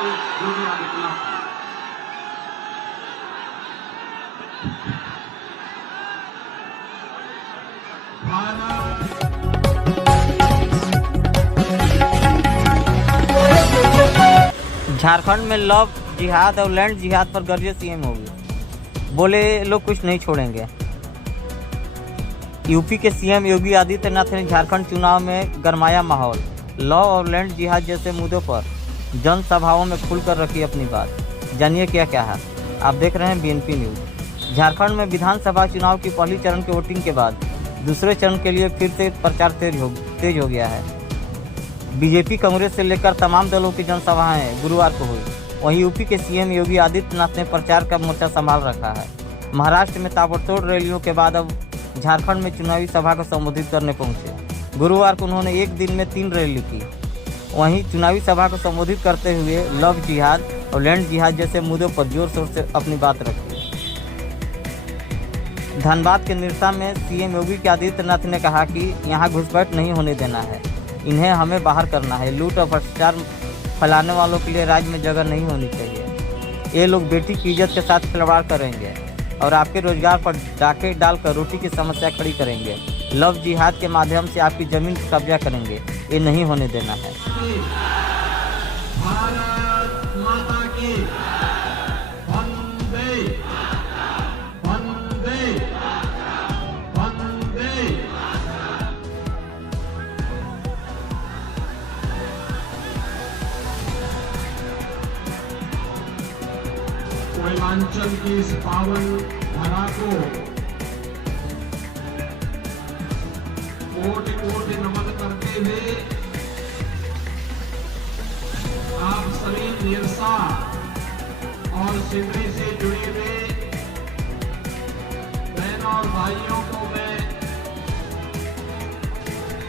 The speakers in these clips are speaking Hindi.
योगी आदित्यनाथ। झारखंड में लव जिहाद और लैंड जिहाद पर गरजे सीएम योगी, बोले लोग कुछ नहीं छोड़ेंगे। यूपी के सीएम योगी आदित्यनाथ ने झारखंड चुनाव में गरमाया माहौल। लव और लैंड जिहाद जैसे मुद्दों पर जनसभाओं में खुलकर रखी अपनी बात। जानिए क्या क्या है, आप देख रहे हैं बीएनपी न्यूज। झारखंड में विधानसभा चुनाव की पहली चरण की वोटिंग के बाद दूसरे चरण के लिए फिर से प्रचार तेज हो गया है। बीजेपी, कांग्रेस से लेकर तमाम दलों की जनसभाएं गुरुवार को हुई। वहीं यूपी के सीएम योगी आदित्यनाथ ने प्रचार का मोर्चा संभाल रखा है। महाराष्ट्र में ताबड़तोड़ रैलियों के बाद अब झारखंड में चुनावी सभा को संबोधित करने पहुंचे। गुरुवार को उन्होंने एक दिन में 3 रैली की। वहीं चुनावी सभा को संबोधित करते हुए लव जिहाद और लैंड जिहाद जैसे मुद्दों पर जोर शोर से अपनी बात रखी। धनबाद के निरसा में सीएम योगी आदित्यनाथ ने कहा कि यहाँ घुसपैठ नहीं होने देना है, इन्हें हमें बाहर करना है। लूट और भ्रष्टाचार फैलाने वालों के लिए राज्य में जगह नहीं होनी चाहिए। ये लोग बेटी की इज्जत के साथ खिलवाड़ करेंगे और आपके रोजगार पर डाके डालकर रोटी की समस्या खड़ी करेंगे। लव जिहाद के माध्यम से आपकी जमीन कब्जा करेंगे, ये नहीं होने देना है। भारत माता की वंदे वंदे वंदे। कोयलांचल की इस पावन धरा को कोटि कोटि नमन करते हुए आप सभी निरसा और सिंदरी से जुड़े हुए बहन और भाइयों को मैं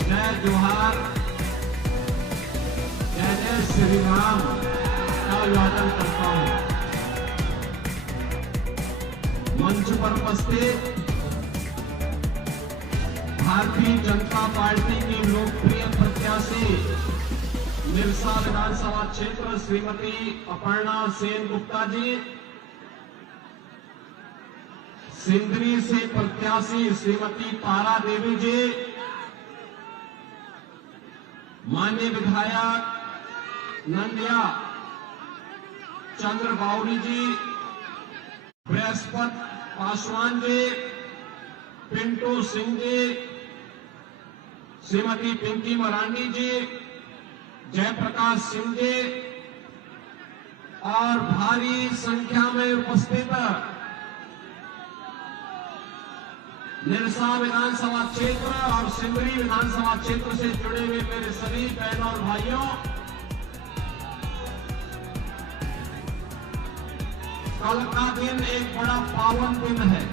जय जोहार, जय जय श्री राम का अभिवादन करता हूं। मंच पर उपस्थित भारतीय जनता पार्टी की लोकप्रिय प्रत्याशी निरसा विधानसभा क्षेत्र श्रीमती अपर्णा सेन गुप्ता जी, सिंदरी से प्रत्याशी श्रीमती तारा देवी जी, माननीय विधायक नंदिया चंद्र बावरी जी, बृहस्पति पासवान जी, पिंटू सिंह जी, श्रीमती पिंकी मरांडी जी, जयप्रकाश सिंह जी और भारी संख्या में उपस्थित निरसा विधानसभा क्षेत्र और सिंदरी विधानसभा क्षेत्र से जुड़े हुए मेरे सभी बहनों और भाइयों, कल का दिन एक बड़ा पावन दिन है।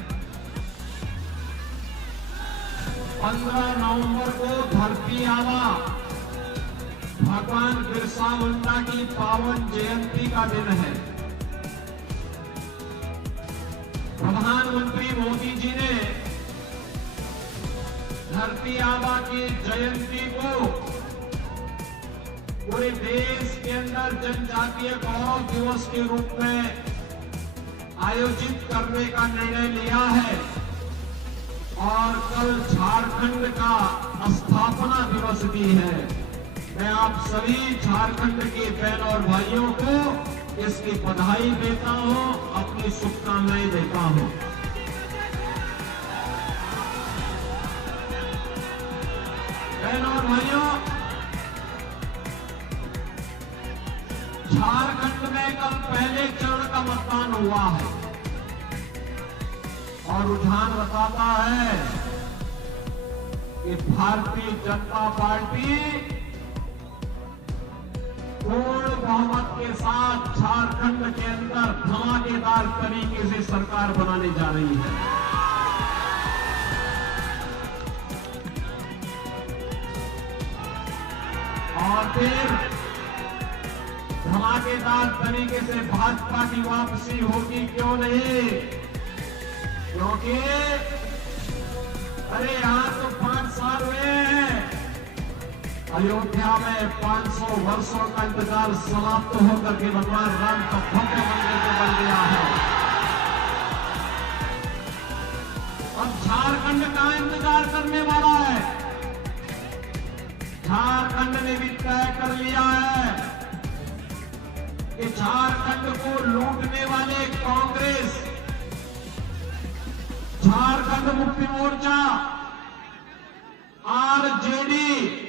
15 नवंबर को धरती आबा भगवान बिरसा मुंडा की पावन जयंती का दिन है। प्रधानमंत्री मोदी जी ने धरती आबा की जयंती को पूरे देश के अंदर जनजातीय गौरव दिवस के रूप में आयोजित करने का निर्णय लिया है और कल झारखंड का स्थापना दिवस भी है। मैं आप सभी झारखंड के बहन और भाइयों को इसकी बधाई देता हूं, अपनी शुभकामनाएं देता हूं। बहन और भाइयों, झारखंड में कल पहले चरण का मतदान हुआ है और रुझान बताता है कि भारतीय जनता पार्टी पूर्ण बहुमत के साथ झारखंड के अंदर धमाकेदार तरीके से सरकार बनाने जा रही है। और फिर धमाकेदार तरीके से भाजपा की वापसी होगी, क्यों नहीं? क्योंकि अरे यहां तो 5 साल हुए हैं अयोध्या में 500 वर्षों का इंतजार समाप्त होकर के भगवान राम का भव्य मंदिर तो बन गया है। अब झारखंड का इंतजार करने वाला है। झारखंड ने भी तय कर लिया है कि झारखंड को लूटने वाले कांग्रेस, झारखंड मुक्ति मोर्चा, आरजेडी,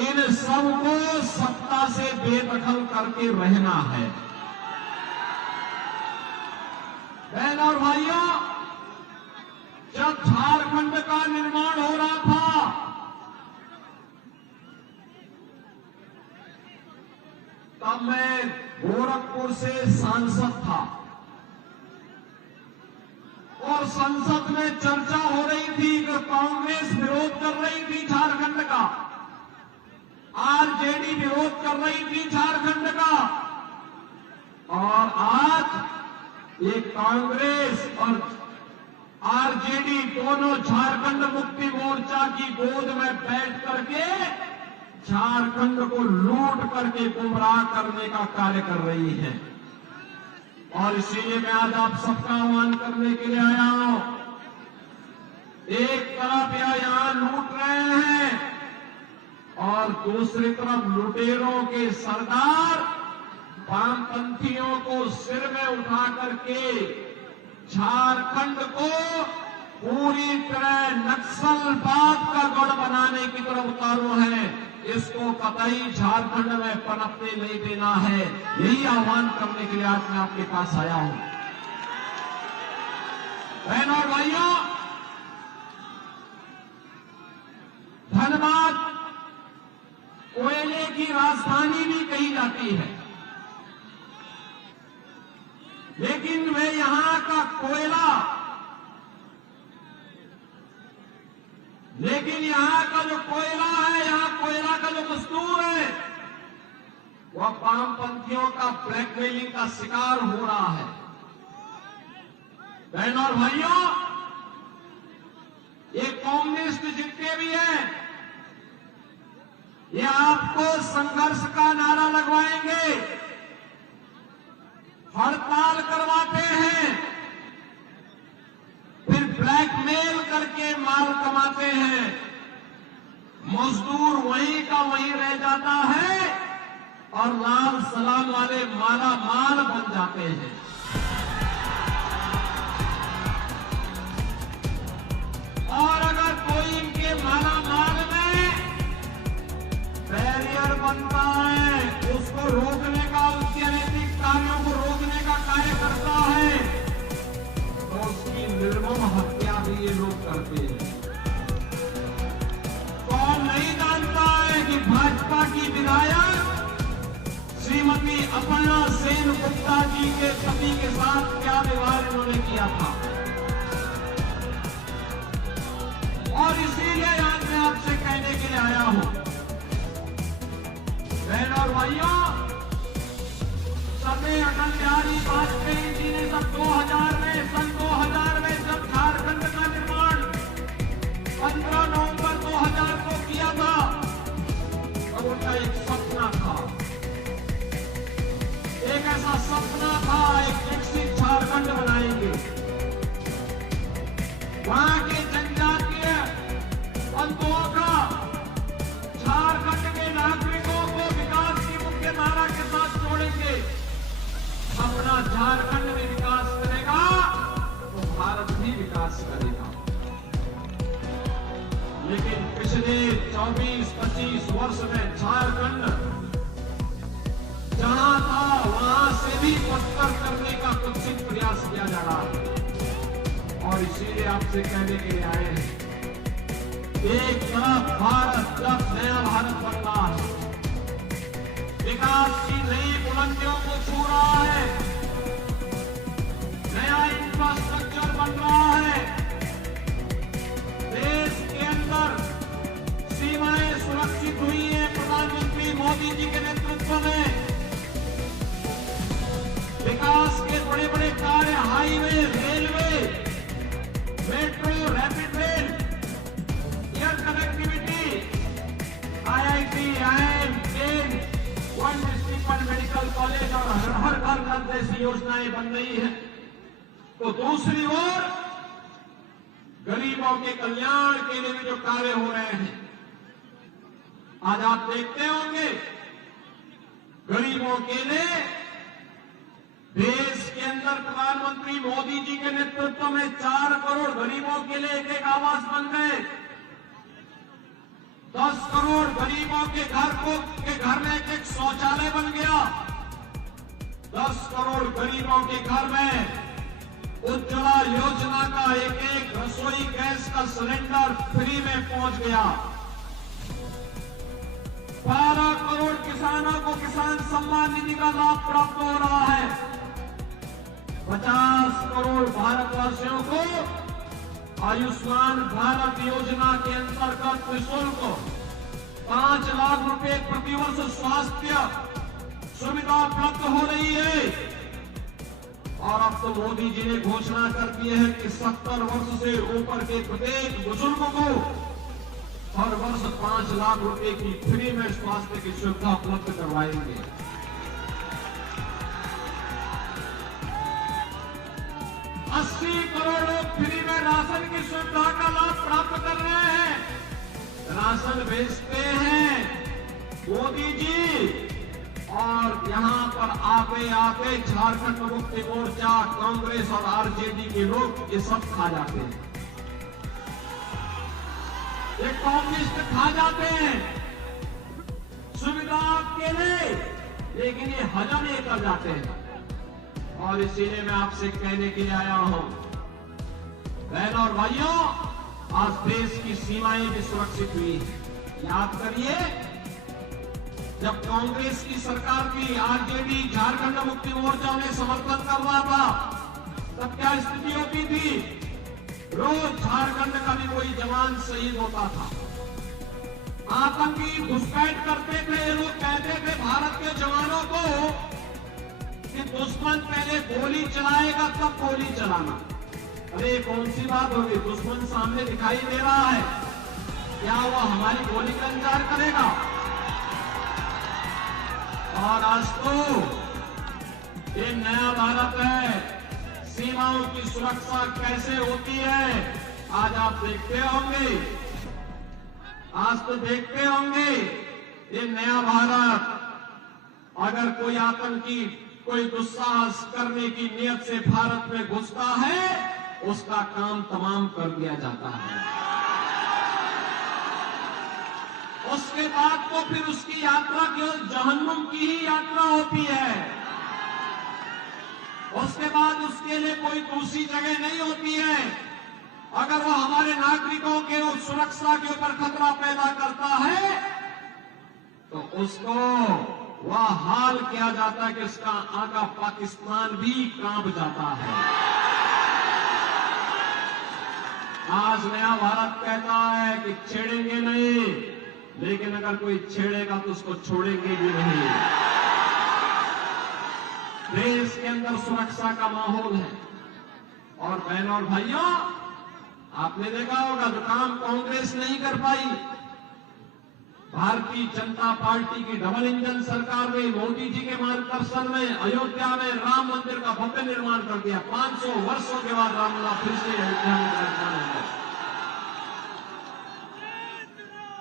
इन सबको सत्ता से बेदखल करके रहना है। बहन और भाइयों, जब झारखंड का निर्माण हो रहा था, तब मैं गोरखपुर से सांसद था और संसद में चर्चा हो रही थी कि कांग्रेस विरोध कर रही थी झारखंड का, आरजेडी विरोध कर रही थी झारखंड का, और आज ये कांग्रेस और आरजेडी दोनों झारखंड मुक्ति मोर्चा की गोद में बैठ करके झारखंड को लूट करके गुमराह करने का कार्य कर रही है। और इसीलिए मैं आज आप सबका आह्वान करने के लिए आया हूं। एक तरफ यहां लूट रहे हैं और दूसरी तरफ लुटेरों के सरदार वामपंथियों को सिर में उठा करके झारखंड को पूरी तरह नक्सलवाद का गढ़ बनाने की तरफ उतारू है। इसको कतई झारखंड में पनपने नहीं देना है। यही आह्वान करने के लिए आज मैं आपके पास आया हूं। बहनों और भाइयों, धनबाद कोयले की राजधानी भी कही जाती है, लेकिन वे यहां का कोयला, लेकिन यहां का जो कोयला है, यहां कोयला का जो मजदूर है, वह वामपंथियों का ब्लैकमेलिंग का शिकार हो रहा है। बहनों और भाइयों, ये कम्युनिस्ट जितने भी हैं, ये आपको संघर्ष का नारा लगवाएंगे, हड़ताल करवाते हैं, फिर ब्लैकमेल करके माल कमाते हैं। मजदूर वहीं का वहीं रह जाता है और लाल सलाम वाले माला माल बन जाते हैं। और अगर कोई इनके माला माल में बैरियर बनता है, उसको रोकने का, उसके अनैतिक कार्यों को रोकने का कार्य करता है, तो उसकी निर्मम हत्या भी ये लोग करते हैं। कौन नहीं जानता है कि भाजपा की विधायक श्रीमती अपर्णा सेन गुप्ता जी के पति के साथ क्या व्यवहार इन्होंने किया था। और इसीलिए आज मैं आपसे कहने के लिए आया हूं, बहन और भाइयों, समय अटल बिहारी वाजपेयी जी ने सन 2000 में जब झारखंड का निर्माण 15 नवंबर 2000 को किया था, तब उनका एक सपना था, एक ऐसा सपना था, एक विकसित झारखंड बनाएंगे। वहां के जनजातीय बंधुओं का, झारखंड के नागरिकों को विकास की मुख्य धारा के साथ जोड़ेंगे। अपना झारखंड में विकास करेगा तो भारत भी विकास करेगा। लेकिन पिछले 24-25 वर्ष में झारखंड जहां था वहां से भी बदतर करने का कुत्सित प्रयास किया जा रहा है। और इसीलिए आपसे कहने के लिए आए हैं, एक तरफ भारत जब नया भारत बन रहा है, विकास की नई बुलंदियों को छू रहा है, नया इंफ्रास्ट्रक्चर बन रहा है, देश के अंदर सीमाएं सुरक्षित हुई हैं प्रधानमंत्री मोदी जी के नेतृत्व में। विकास के बड़े बड़े कार्य, highway, railway, metro, rapid rail, air connectivity, college और हर घर घर जैसी योजनाएं बन रही है, तो दूसरी ओर गरीबों के कल्याण के लिए भी जो कार्य हो रहे हैं, आज आप देखते होंगे गरीबों के लिए देश के अंदर प्रधानमंत्री मोदी जी के नेतृत्व में 4 करोड़ गरीबों के लिए एक आवास बन गए। 10 करोड़ गरीबों के घर में एक शौचालय बन गया। 10 करोड़ गरीबों के घर में उज्ज्वला योजना का एक रसोई गैस का सिलेंडर फ्री में पहुंच गया। 12 करोड़ किसानों को किसान सम्मान निधि का लाभ प्राप्त हो रहा है। 50 करोड़ भारतवासियों को आयुष्मान भारत योजना के अंतर्गत निःशुल्क 5 लाख रुपए प्रतिवर्ष स्वास्थ्य सुविधा उपलब्ध हो रही है। और अब तो मोदी जी ने घोषणा कर दी है कि 70 वर्ष से ऊपर के प्रत्येक बुजुर्ग को हर वर्ष 5 लाख रुपए की फ्री में स्वास्थ्य की सुविधा उपलब्ध करवाएंगे। 80 करोड़ लोग फ्री में राशन की सुविधा का लाभ प्राप्त कर रहे हैं। राशन भेजते हैं मोदी जी, और यहां पर आते झारखंड मुक्ति मोर्चा, कांग्रेस और आरजेडी के लोग ये सब खा जाते हैं। ये कम्युनिस्ट खा जाते हैं सुविधा के लिए, लेकिन ये हजम नहीं कर जाते हैं। और इसीलिए मैं आपसे कहने के लिए आया हूं, बहनों और भाइयों, आज देश की सीमाएं भी सुरक्षित हुई है। याद करिए, जब कांग्रेस की सरकार की आरजेडी झारखंड मुक्ति मोर्चा में समर्थन कर रहा था, तब क्या स्थिति होती थी? रोज झारखंड का भी कोई जवान शहीद होता था। आतंकी घुसपैठ करते थे। ये लोग कहते थे भारत के जवानों को कि दुश्मन पहले गोली चलाएगा तब गोली चलाना। अरे कौन सी बात होगी? दुश्मन सामने दिखाई दे रहा है, क्या वो हमारी गोली का इंतजार करेगा? और आज तो ये नया भारत है, सीमाओं की सुरक्षा कैसे होती है आज आप देखते होंगे। आज तो देखते होंगे ये नया भारत। अगर कोई आतंकी कोई दुस्साहस करने की नियत से भारत में घुसता है, उसका काम तमाम कर दिया जाता है। उसके बाद तो फिर उसकी यात्रा केवल जहन्नुम की ही यात्रा होती है। उसके बाद उसके लिए कोई दूसरी जगह नहीं होती है। अगर वो हमारे नागरिकों के सुरक्षा के ऊपर खतरा पैदा करता है, तो उसको वह हाल किया जाता है कि उसका आका पाकिस्तान भी कांप जाता है। आज नया भारत कहता है कि छेड़ेंगे नहीं, लेकिन अगर कोई छेड़ेगा तो उसको छोड़ेंगे भी नहीं। देश के अंदर सुरक्षा का माहौल है। और बहनों और भाइयों, आपने देखा होगा जो काम कांग्रेस नहीं कर पाई, भारतीय जनता पार्टी की डबल इंजन सरकार ने मोदी जी के मार्गदर्शन में अयोध्या में राम मंदिर का भव्य निर्माण कर दिया। 500 वर्षों के बाद रामलला फिर से अयोध्या में निर्माण हुआ।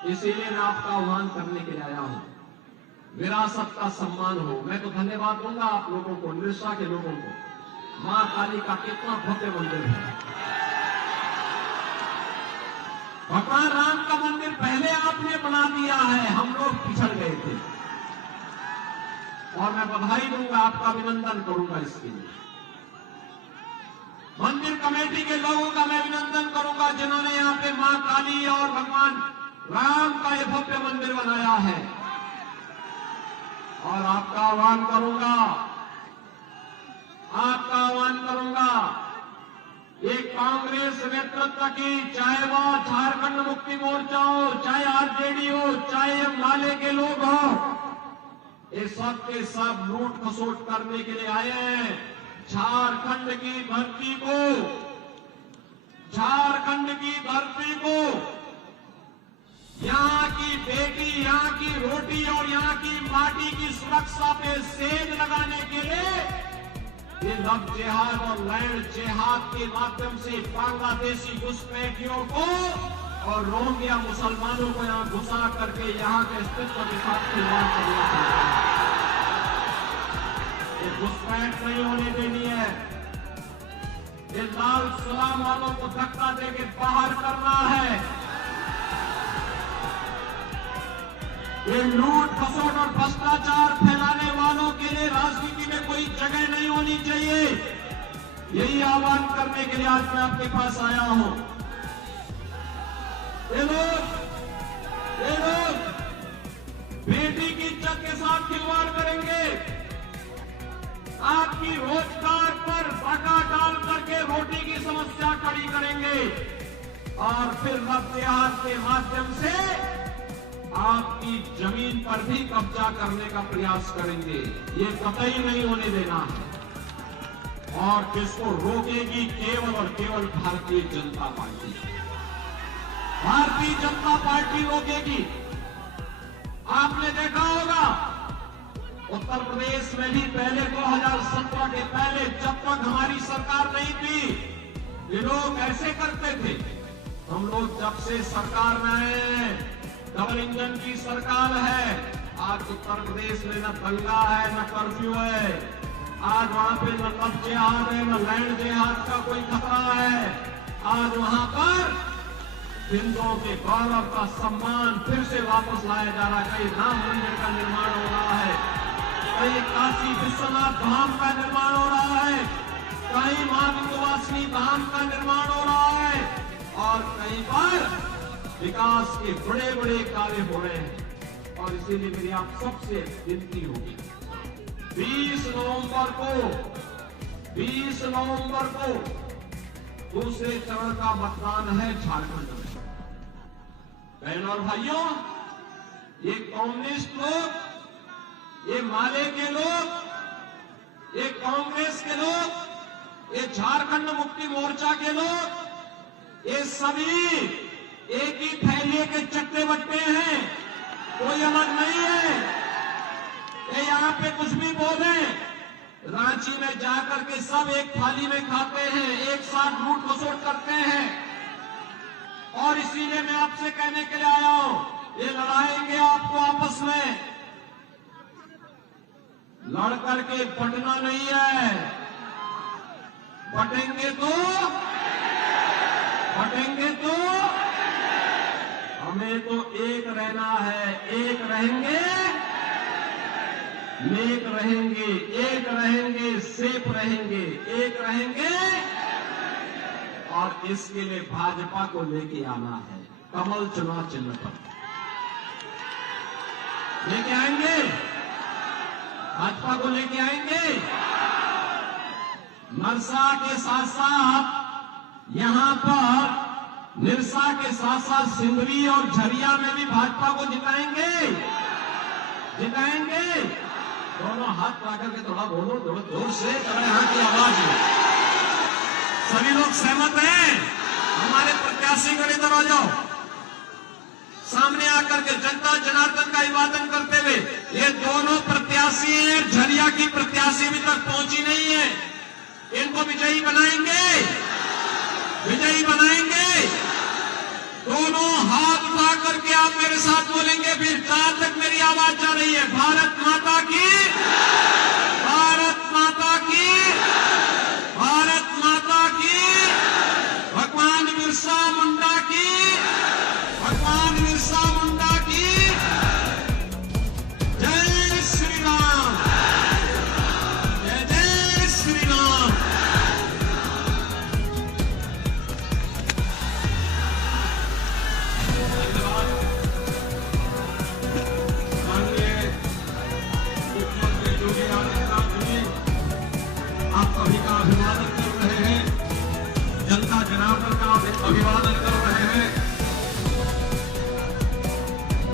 इसीलिए मैं आपका आह्वान करने के लिए आया हूं, विरासत का सम्मान हो। मैं तो धन्यवाद दूंगा आप लोगों को, निरसा के लोगों को। मां काली का कितना भव्य मंदिर है। भगवान राम का मंदिर पहले आपने बना दिया है, हम लोग पिछड़ गए थे। और मैं बधाई दूंगा, आपका अभिनंदन करूंगा इसके लिए। मंदिर कमेटी के लोगों का मैं अभिनंदन करूंगा जिन्होंने यहाँ पे मां काली और भगवान राम का ये भव्य मंदिर बनाया है। और आपका आह्वान करूंगा, ये कांग्रेस नेतृत्व की, चाहे वह झारखंड मुक्ति मोर्चा हो, चाहे आरजेडी हो, चाहे माले के लोग हो, ये सब के सब लूट खसोट करने के लिए आए हैं। झारखंड की धरती को, यहाँ की बेटी, यहाँ की रोटी मिट्टी और यहाँ की माटी की सुरक्षा पे सेज लगाने के लिए ये लव जिहाद और लैंड जिहाद के माध्यम से बांग्लादेशी घुसपैठियों को और रोहिंग्या मुसलमानों को यहाँ घुसा करके यहाँ के अस्तित्व के साथ खिलवाड़ करना चाहते हैं। ये घुसपैठ नहीं होने देनी है। ये लाल सलाम वालों को धक्का देके बाहर करना है। ये लूट खसोट और भ्रष्टाचार फैलाने वालों के लिए राजनीति में कोई जगह नहीं होनी चाहिए। यही आह्वान करने के लिए आज मैं आपके पास आया हूं। ये लोग बेटी की इज्जत के साथ खिलवाड़ करेंगे। आपकी रोजगार पर डाका डाल करके रोटी की समस्या खड़ी करेंगे और फिर लव जिहाद के माध्यम से आपकी जमीन पर भी कब्जा करने का प्रयास करेंगे। ये कतई नहीं होने देना है और इसको रोकेगी केवल और केवल भारतीय जनता पार्टी। भारतीय जनता पार्टी रोकेगी। आपने देखा होगा उत्तर प्रदेश में भी पहले 2017 के पहले जब तक हमारी सरकार नहीं थी ये लोग ऐसे करते थे। हम लोग जब से सरकार में आए, डबल इंजन की सरकार है, आज उत्तर प्रदेश में न दंगा है न कर्फ्यू है। आज वहां पे न लव जिहाद है न लैंड जिहाद का कोई खतरा है। आज वहां पर हिंदुओं के गौरव का सम्मान फिर से वापस लाया जा रहा है। कहीं राम मंदिर का निर्माण हो रहा है, कहीं काशी विश्वनाथ धाम का निर्माण हो रहा है, कहीं मां विंध्यवासिनी धाम का निर्माण हो रहा है और कहीं पर विकास के बड़े बड़े कार्य हो रहे हैं। और इसीलिए मेरी आप सबसे विनती होगी 20 नवंबर को दूसरे चरण का मतदान है झारखंड में। बहनों और भाइयों, ये कम्युनिस्ट लोग, ये माले के लोग, ये कांग्रेस के लोग, ये झारखंड मुक्ति मोर्चा के लोग, ये सभी एक ही थैलिए के चट्टे बट्टे हैं, कोई अलग नहीं है। ये यहाँ पे कुछ भी बोले, रांची में जाकर के सब एक थाली में खाते हैं, एक साथ लूट खसोट करते हैं। और इसीलिए मैं आपसे कहने के लिए आया हूं, ये लड़ाएंगे आपको आपस में, लड़ करके बंटना नहीं है। बटेंगे तो हमें तो एक रहना है। एक रहेंगे, नेक रहेंगे, एक रहेंगे, सेफ रहेंगे, एक रहेंगे। और इसके लिए भाजपा को लेके आना है, कमल चुनाव चिन्ह पर लेके आएंगे, भाजपा को लेके आएंगे। नरसा के साथ साथ यहां पर निरसा के साथ साथ सिंदरी और झरिया में भी भाजपा को जिताएंगे। दोनों हाथ लाकर के थोड़ा बोलो, थोड़ा जोर से, यहाँ की आवाज है। सभी लोग सहमत हैं? हमारे प्रत्याशी को इधर आ जाओ, सामने आकर के जनता जनार्दन का अभिवादन करते हुए। ये दोनों प्रत्याशी हैं, झरिया की प्रत्याशी अभी तक पहुंची नहीं है। इनको विजयी बनाएंगे। दोनों हाथ उठा करके आप मेरे साथ बोलेंगे, फिर जहां तक मेरी आवाज जा रही है, भारत माता की, भारत माता की, भारत माता की, भगवान बिरसा मुंडा की, भगवान बिरसा मुंडा की जय श्री राम, जय जय श्री राम। आप सभी का अभिवादन कर रहे हैं, जनता जनार्दन का अभिवादन कर रहे हैं।